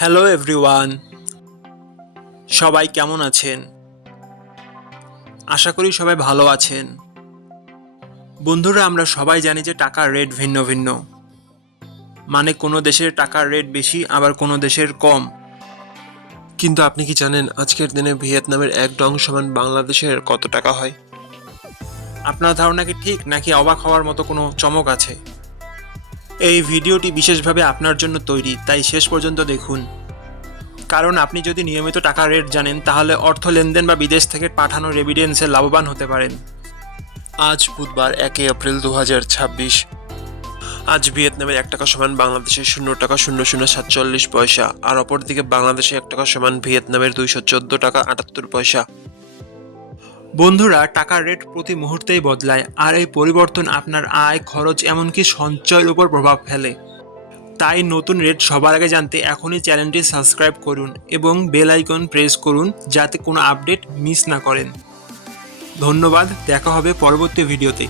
Hello everyone, সবাই কেমন আছেন? আশা করি সবাই ভালো আছেন। বন্ধুরা, আমরা সবাই জানি যে টাকার রেট ভিন্ন ভিন্ন। মানে কোনো দেশের টাকার রেট বেশি, আবার কোনো দেশের কম। কিন্তু আপনি কি জানেন আজকের দিনে ভিয়েতনামের $1 সমান বাংলাদেশের কত টাকা হয়? আপনার ধারণা কি ঠিক, নাকি অবাক হওয়ার মতো কোনো চমক আছে? এই ভিডিওটি বিশেষভাবে আপনার জন্য তৈরি, তাই শেষ পর্যন্ত দেখুন। কারণ আপনি যদি নিয়মিত টাকার রেট জানেন, তাহলে অর্থ লেনদেন বা বিদেশ থেকে পাঠানো রেমিটেন্সে লাভবান হতে পারেন। আজ বুধবার 1 এপ্রিল 2026। আজ ভিয়েতনামের $1 সমান বাংলাদেশের $0.0047 আর অপরদিকে বাংলাদেশে $1 সমান ভিয়েতনামের $214.78। বন্ধুরা, টাকার রেট প্রতি মুহূর্তেই বদলায়, আর এই পরিবর্তন আপনার আয়, খরচ, এমনকি সঞ্চয়ের উপর প্রভাব ফেলে। তাই নতুন রেট সবার আগে জানতে এখনই চ্যানেলটি সাবস্ক্রাইব করুন এবং বেল আইকন প্রেস করুন, যাতে কোনো আপডেট মিস না করেন। ধন্যবাদ, দেখা হবে পরবর্তী ভিডিওতে।